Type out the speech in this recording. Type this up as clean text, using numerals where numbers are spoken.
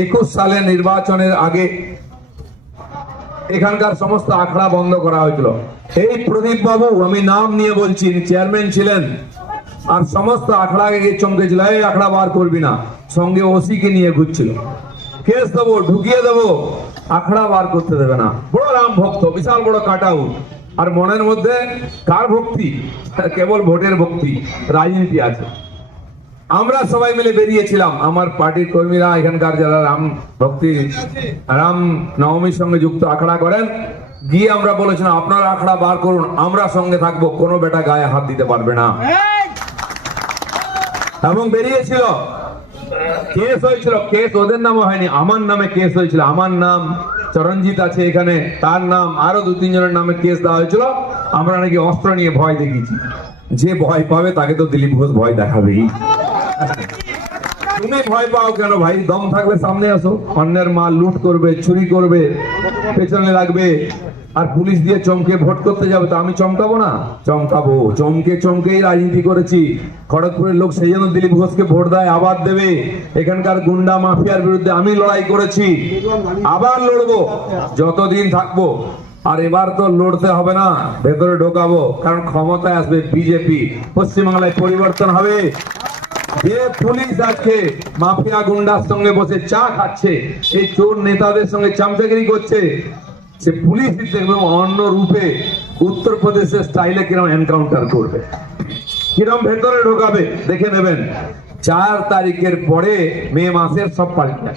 21 সালে নির্বাচনের আগে এখানকার সমস্ত আখড়া বন্ধ করা হয়েছিল। এই প্রদীপ বাবু, আমি নাম নিয়ে বলছি, চেয়ারম্যান ছিলেন, আর সমস্ত আখড়াকে গিয়ে চমকেছিল, এই আখড়া বার করবি না, সঙ্গে ওসিকে নিয়ে ঘুরছিল, কেস দেবো, ঢুকিয়ে দেবো, আখড়া বার করতে দেবে না। বড় রাম ভক্ত, বিশাল বড় কাটাউ, আর মনের মধ্যে কার ভক্তি? কেবল ভোটের ভক্তি, রাজনীতি আছে। আমরা সবাই মিলে বেরিয়েছিলাম, আমার পার্টির কর্মীরা, এখানকার যারা রাম ভক্তি, রাম নবমীর সঙ্গে যুক্ত আখড়া করেন, গিয়ে আমরা বলেছিলাম আপনারা আখড়া বার করুন, আমরা সঙ্গে থাকবো, কোনো বেটা গায়ে হাত দিতে পারবে না। এবং বেরিয়েছিল, কেস হয়েছিল, কেস ওদের নামে হয়নি, আমার নামে কেস হয়েছিল। আমার নাম চরণজিৎ আছে এখানে, তার নাম, আরো 2-3 জনের নামে কেস দেওয়া হয়েছিল। আমরা নাকি অস্ত্র নিয়ে ভয় দেখিয়েছি। যে ভয় পাবে তাকে তো দিলীপ ঘোষ ভয় দেখাবেই। তুমি ভয় পাও কেন ভাই? দম থাকলে সামনে আসো। অন্যের মাল লুট করবে, চুরি করবে, পেছনে লাগবে, আর পুলিশ দিয়ে চমকে ভোট করতে যাবে, তো আমি চমকাবো না? চমকাবো। চমকে চমকেই রাজনীতি করেছি। খড়গপুরের লোক সেই জন্য দিলীপ ঘোষকে ভোট দেয়, আবার দেবে। এখানকার গুন্ডা মাফিয়ার বিরুদ্ধে আমি লড়াই করেছি, আবার লড়বো যতদিন থাকবো। আর এবার তো লড়তে হবে না, ভেতরে ঢোকাবো, কারণ ক্ষমতায় আসবে বিজেপি, পশ্চিমবাংলায় পরিবর্তন হবে। যে পুলিশ আজকে মাফিয়া গুন্ডার সঙ্গে বসে চা খাচ্ছে, এই চোর নেতাদের সঙ্গে চামচাগিরি করছে, সে পুলিশ দেখবে অন্য রূপে উত্তরপ্রদেশের স্টাইলে কিরকম এনকাউন্টার করবে, কিরকম ভেতরে ঢোকাবে, দেখে নেবেন। 4 তারিখের পরে মে মাসের সব পাল্টে